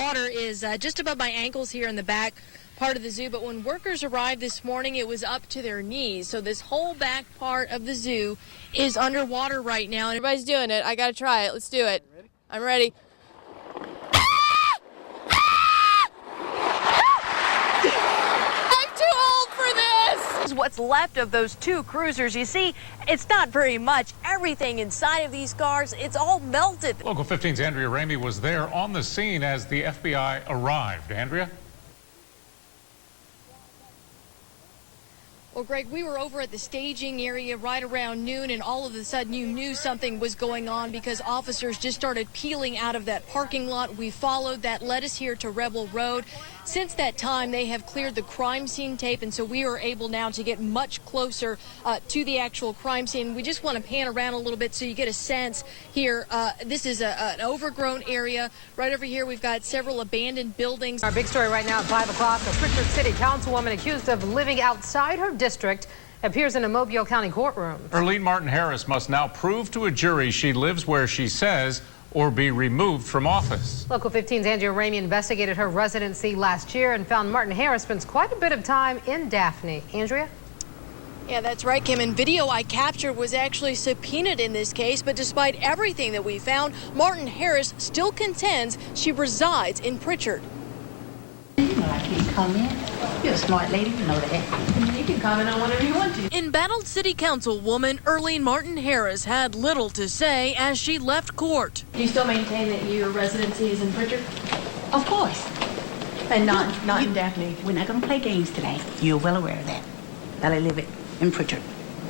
Water is just above my ankles here in the back part of the zoo, but when workers arrived this morning, it was up to their knees. So this whole back part of the zoo is underwater right now. And everybody's doing it. I got to try it. Let's do it. I'm ready. What's left of those two cruisers. You see, it's not very much. Everything inside of these cars, it's all melted. Local 15's Andrea Ramey was there on the scene as the FBI arrived. Andrea? Well, Greg, we were over at the staging area right around noon, and all of a sudden you knew something was going on because officers just started peeling out of that parking lot. We followed that, led us here to Rebel Road. Since that time, they have cleared the crime scene tape, and so we are able now to get much closer to the actual crime scene. We just want to pan around a little bit so you get a sense here. This is an overgrown area. Right over here, we've got several abandoned buildings. Our big story right now at 5 o'clock, a Pritchard City Councilwoman accused of living outside her district appears in a Mobile County courtroom. Erlene Martin Harris must now prove to a jury she lives where she says or be removed from office. Local 15's Andrea Ramey investigated her residency last year and found Martin Harris spends quite a bit of time in Daphne. Andrea? Yeah, that's right, Kim. And video I captured was actually subpoenaed in this case, but despite everything that we found, Martin Harris still contends she resides in Pritchard. You know I can't comment. You're a smart lady, you know that. You can comment on whatever you want to. Embattled City Councilwoman Erlene Martin Harris had little to say as she left court. Do you still maintain that your residency is in Pritchard? Of course. And not in Daphne? We're not going to play games today. You're well aware of that. That I live in Pritchard.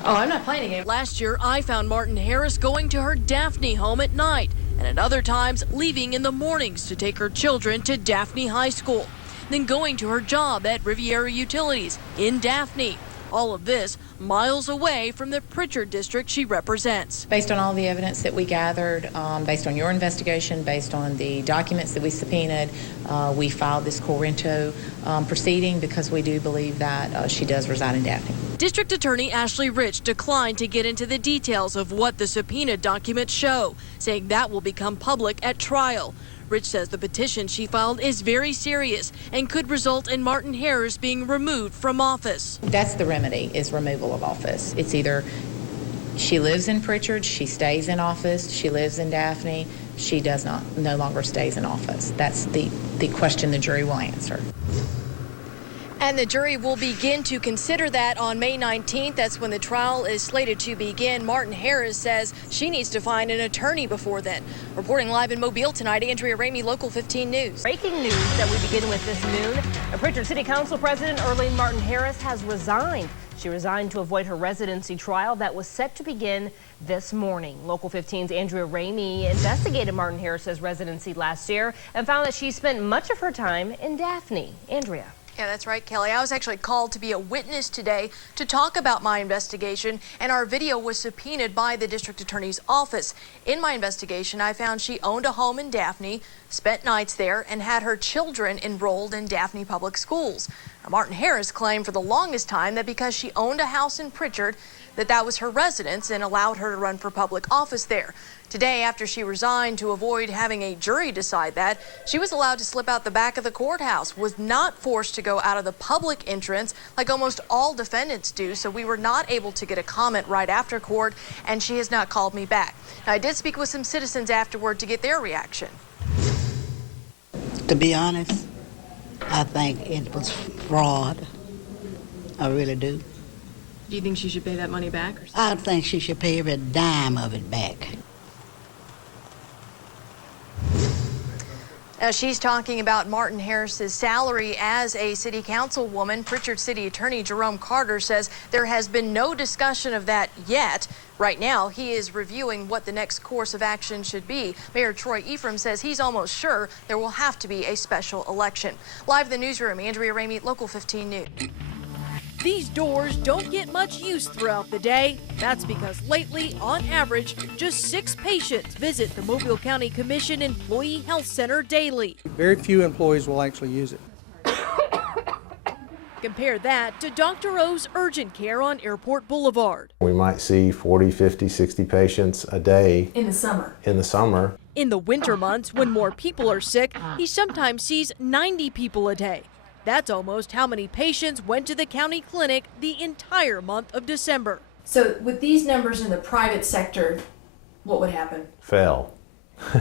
Oh, I'm not playing a game. Last year, I found Martin Harris going to her Daphne home at night, and at other times leaving in the mornings to take her children to Daphne High School, then going to her job at Riviera Utilities in Daphne. All of this miles away from the Pritchard district she represents. Based on all the evidence that we gathered, based on your investigation, based on the documents that we subpoenaed, we filed this Corrento proceeding because we do believe that she does reside in Daphne. District Attorney Ashley Rich declined to get into the details of what the subpoena documents show, saying that will become public at trial. Rich says the petition she filed is very serious and could result in Martin Harris being removed from office. That's the remedy, is removal of office. It's either she lives in Pritchard, she stays in office, she lives in Daphne, she no longer stays in office. That's the question the jury will answer. And the jury will begin to consider that on May 19th. That's when the trial is slated to begin. Martin Harris says she needs to find an attorney before then. Reporting live in Mobile tonight, Andrea Ramey, Local 15 News. Breaking news that we begin with this noon. Pritchard City Council President Erlene Martin Harris has resigned. She resigned to avoid her residency trial that was set to begin this morning. Local 15's Andrea Ramey investigated Martin Harris's residency last year and found that she spent much of her time in Daphne. Andrea. Yeah, that's right, Kelly. I was actually called to be a witness today to talk about my investigation, and our video was subpoenaed by the district attorney's office. In my investigation, I found she owned a home in Daphne, spent nights there, and had her children enrolled in Daphne Public Schools. Now, Martin Harris claimed for the longest time that because she owned a house in Pritchard, that was her residence and allowed her to run for public office there. Today, after she resigned to avoid having a jury decide that, she was allowed to slip out the back of the courthouse, was not forced to go out of the public entrance like almost all defendants do, so we were not able to get a comment right after court, and she has not called me back. Now, I did speak with some citizens afterward to get their reaction. To be honest, I think it was fraud. I really do. Do you think she should pay that money back? I think she should pay every dime of it back. Now, she's talking about Martin Harris's salary as a city councilwoman. Pritchard City Attorney Jerome Carter says there has been no discussion of that yet. Right now, he is reviewing what the next course of action should be. Mayor Troy Ephraim says he's almost sure there will have to be a special election. Live in the newsroom, Andrea Ramey, Local 15 News. These doors don't get much use throughout the day. That's because lately, on average, just 6 patients visit the Mobile County Commission Employee Health Center daily. Very few employees will actually use it. Compare that to Dr. O's urgent care on Airport Boulevard. We might see 40, 50, 60 patients a day. In the summer. In the summer. In the winter months, when more people are sick, he sometimes sees 90 people a day. That's almost how many patients went to the county clinic the entire month of December. So with these numbers in the private sector, what would happen? Fail.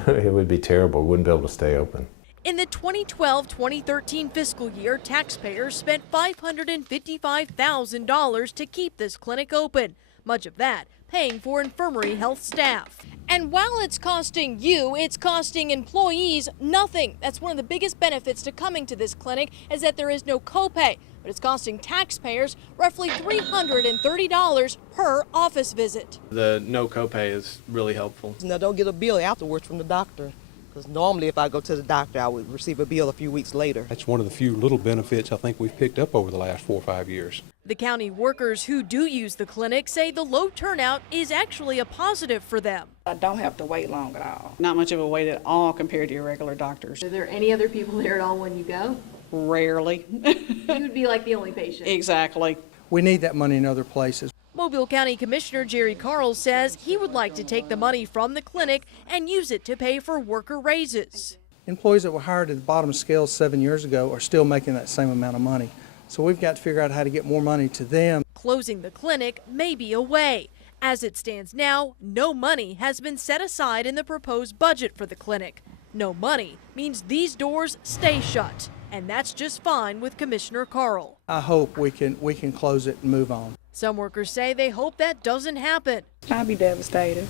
It would be terrible. We wouldn't be able to stay open. In the 2012-2013 fiscal year, taxpayers spent $555,000 to keep this clinic open, much of that paying for infirmary health staff. And while it's costing you, it's costing employees nothing. That's one of the biggest benefits to coming to this clinic, is that there is no copay, but it's costing taxpayers roughly $330 per office visit. The no copay is really helpful. And I don't get a bill afterwards from the doctor, because normally if I go to the doctor, I would receive a bill a few weeks later. That's one of the few little benefits I think we've picked up over the last 4 or 5 years. The county workers who do use the clinic say the low turnout is actually a positive for them. I don't have to wait long at all. Not much of a wait at all compared to your regular doctors. Are there any other people there at all when you go? Rarely. You would be like the only patient. Exactly. We need that money in other places. Mobile County Commissioner Jerry Carl says he would like to take the money from the clinic and use it to pay for worker raises. Employees that were hired at the bottom scale 7 years ago are still making that same amount of money. So we've got to figure out how to get more money to them. Closing the clinic may be a way. As it stands now, no money has been set aside in the proposed budget for the clinic. No money means these doors stay shut, and that's just fine with Commissioner Carl. I hope we can close it and move on. Some workers say they hope that doesn't happen. I'd be devastated.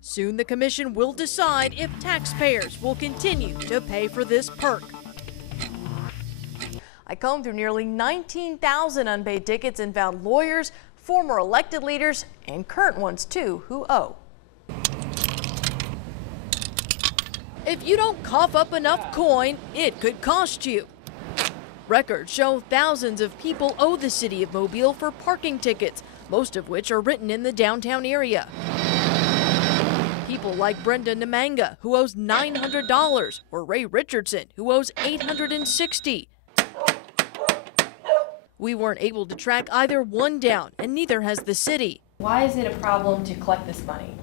Soon the commission will decide if taxpayers will continue to pay for this perk. I combed through nearly 19,000 unpaid tickets and found lawyers, former elected leaders, and current ones too, who owe. If you don't cough up enough coin, it could cost you. Records show thousands of people owe the city of Mobile for parking tickets, most of which are written in the downtown area. People like Brenda Nemanga, who owes $900, or Ray Richardson, who owes $860. We weren't able to track either one down, and neither has the city. Why is it a problem to collect this money?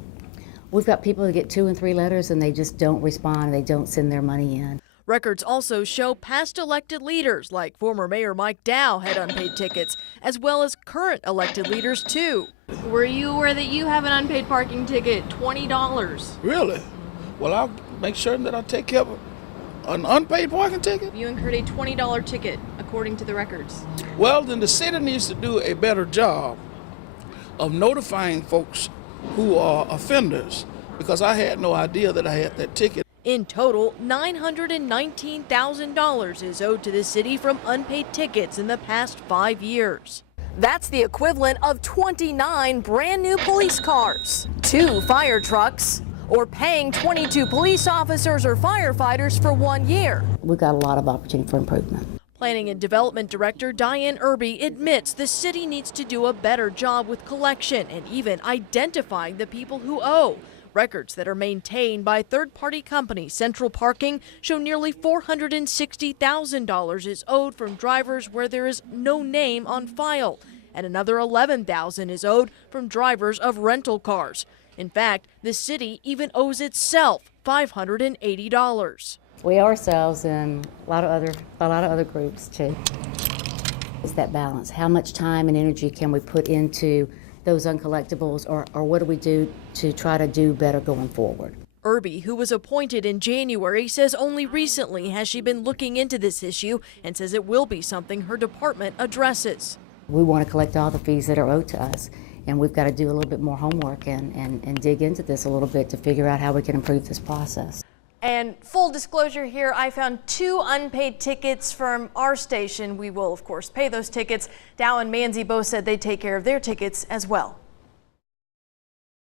We've got people that get 2 and 3 letters and they just don't respond, they don't send their money in. Records also show past elected leaders like former Mayor Mike Dow had unpaid tickets, as well as current elected leaders too. Were you aware that you have an unpaid parking ticket, $20? Really? Well, I'll make sure that I take care of an unpaid parking ticket. You incurred a $20 ticket, according to the records. Well, then the city needs to do a better job of notifying folks who are offenders, because I had no idea that I had that ticket. In total, $919,000 is owed to the city from unpaid tickets in the past 5 years. That's the equivalent of 29 brand new police cars, 2 fire trucks, or paying 22 police officers or firefighters for 1 year. We've got a lot of opportunity for improvement. Planning and Development Director Diane Irby admits the city needs to do a better job with collection and even identifying the people who owe. Records that are maintained by third-party company Central Parking show nearly $460,000 is owed from drivers where there is no name on file, and another $11,000 is owed from drivers of rental cars. In fact, the city even owes itself $580. We ourselves and a lot of other groups too. It's that balance. How much time and energy can we put into those uncollectibles, or what do we do to try to do better going forward? Irby, who was appointed in January, says only recently has she been looking into this issue and says it will be something her department addresses. We want to collect all the fees that are owed to us, and we've got to do a little bit more homework and dig into this a little bit to figure out how we can improve this process. And full disclosure here, I found 2 unpaid tickets from our station. We will, of course, pay those tickets. Dow and Manzi both said they'd take care of their tickets as well.